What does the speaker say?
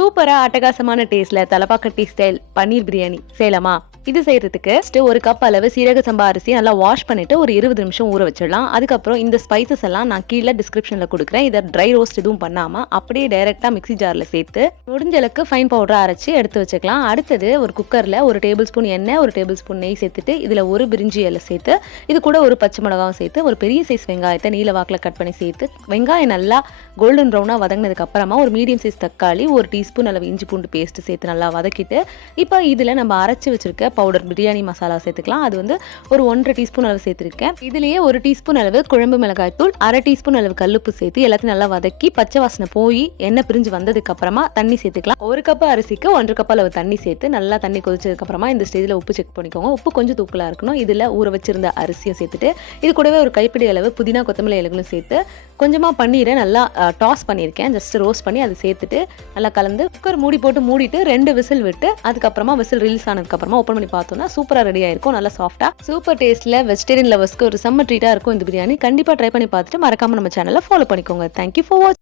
சூப்பரா அட்டகாசமான டேஸ்ட்ல தலப்பாக்கட்டி ஸ்டைல் பன்னீர் பிரியாணி. செய்யலாமா? இது செய்யறதுக்கு ஃபஸ்ட்டு ஒரு கப் அளவு சீரக சம்பா அரிசி நல்லா வாஷ் பண்ணிட்டு ஒரு இருபது நிமிஷம் ஊற வச்சிடலாம். அதுக்கப்புறம் இந்த ஸ்பைசஸ் எல்லாம் நான் கீழே டிஸ்கிரிப்ஷன்ல கொடுக்குறேன். இதை ட்ரை ரோஸ்ட் எதுவும் பண்ணாம அப்படியே டைரக்டா மிக்சி ஜார்ல சேர்த்து முடிஞ்ச அளவுக்கு ஃபைன் பவுடரை அரைச்சி எடுத்து வச்சுக்கலாம். அடுத்தது ஒரு குக்கர்ல ஒரு டேபிள் ஸ்பூன் எண்ணெய் ஒரு டேபிள் ஸ்பூன் நெய் சேர்த்துட்டு இதுல ஒரு பிரிஞ்சி இலை சேர்த்து இது கூட ஒரு பச்சை மிளகாவும் சேர்த்து ஒரு பெரிய சைஸ் வெங்காயத்தை நீல வாக்கில் கட் பண்ணி சேர்த்து வெங்காயம் நல்லா கோல்டன் ப்ரௌனாக வதங்கினதுக்கு அப்புறமா ஒரு மீடியம் சைஸ் தக்காளி ஒரு டீஸ்பூன் அளவு இஞ்சி பூண்டு பேஸ்ட் சேர்த்து நல்லா வதக்கிட்டு இப்போ இதில் நம்ம அரைச்சி வச்சிருக்க பவுடர் பிரியாணி மசாலா சேர்த்துக்கலாம். அது வந்து ஒரு ஒன்றரை டீஸ்பூன் அளவு சேர்த்துருக்கேன். இதுலேயே ஒரு டீஸ்பூன் அளவு குழம்பு மிளகாய் தூள் அரை டீஸ்பூன் அளவு கல்லுப்பு சேர்த்து எல்லாத்தையும் நல்லா வதக்கி பச்சை வாசனை போய் எண்ணெய் பிரிஞ்சு வந்ததுக்கு அப்புறமா தண்ணி சேர்த்துக்கலாம். ஒரு கப் அரிசிக்கு ஒன்றரை கப் அளவு தண்ணி சேர்த்து நல்லா தண்ணி கொதிச்சதுக்கு அப்புறமா இந்த ஸ்டேஜில் உப்பு செக் பண்ணிக்கோங்க. உப்பு கொஞ்சம் தூக்கலாக இருக்கணும். இதில் ஊற வச்சிருந்த அரிசியும் சேர்த்துட்டு இது கூடவே ஒரு கைப்பிடி அளவு புதினா கொத்தமல்லி இலகுலும் சேர்த்து கொஞ்சமாக பன்னீரை நல்லா டாஸ் பண்ணியிருக்கேன். ஜஸ்ட் ரோஸ்ட் பண்ணி அதை சேர்த்துட்டு நல்லா கலந்து குக்கர் மூடி போட்டு மூடிட்டு ரெண்டு விசில் விட்டு அதுக்கப்புறமா விசில் ரிலீஸ் ஆனதுக்கப்புறமா ஓப்பன் பண்ணி பார்த்தோம்னா சூப்பராக ரெடி ஆயிருக்கும் நல்லா சாஃப்டாக சூப்பர் டேஸ்ட்டில் வெஜிடேரியன் லவர்ஸ்க்கு ஒரு செம்ம ட்ரீட்டாக இருக்கும் இந்த பிரியாணி. கண்டிப்பாக ட்ரை பண்ணி பார்த்துட்டு மறக்காம நம்ம சேனலை ஃபாலோ பண்ணிக்கோங்க. Thank you for watch